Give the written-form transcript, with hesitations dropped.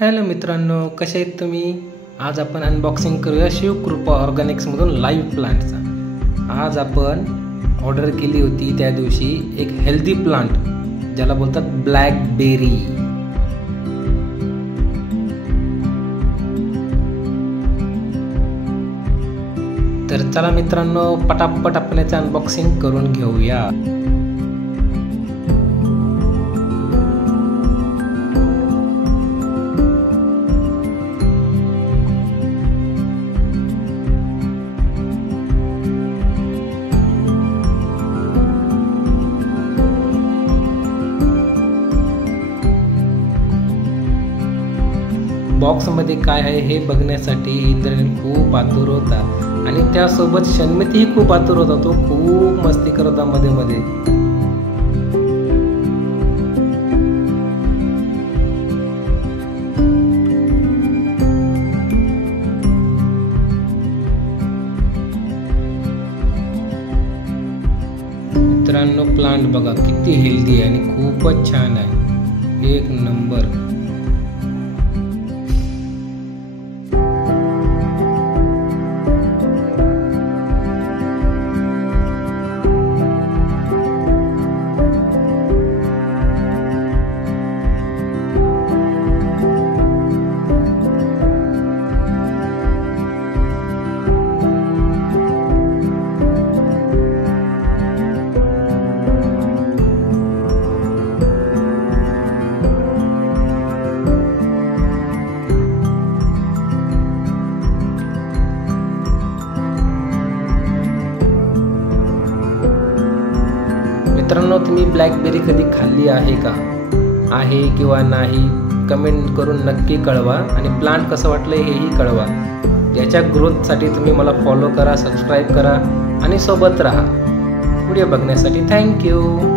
हॅलो मित्रांनो, कसे आहेत तुम्ही? आज आपण अनबॉक्सिंग करूया शिवकृपा ऑर्गॅनिक्समधून लाईव्ह प्लांटचा। आज आपण ऑर्डर केली होती त्या दिवशी एक हेल्दी प्लांट ज्याला बोलतात ब्लॅकबेरी। तर चला मित्रांनो, पटापट आपण याचं अनबॉक्सिंग करून घेऊया। बॉक्समध्ये काय आहे हे बघण्यासाठी इंद्रनील खूप आतुर होता आणि त्यासोबत शन्मितीही खूप आतुर होता। तो खूप मस्ती करत होता मध्ये मध्ये। मित्रांनो, प्लांट बघा किती हेल्दी आहे आणि खूपच छान आहे, एक नंबर। मित्रांनो, तुम्ही ब्लॅकबेरी कधी खाल्ली आहे का? आहे किंवा नाही कमेंट करून नक्की कळवा आणि प्लांट कसं वाटलं हेही कळवा। याच्या ग्रोथसाठी तुम्ही मला फॉलो करा, सबस्क्राईब करा आणि सोबत राहा। व्हिडिओ बघण्यासाठी थँक्यू।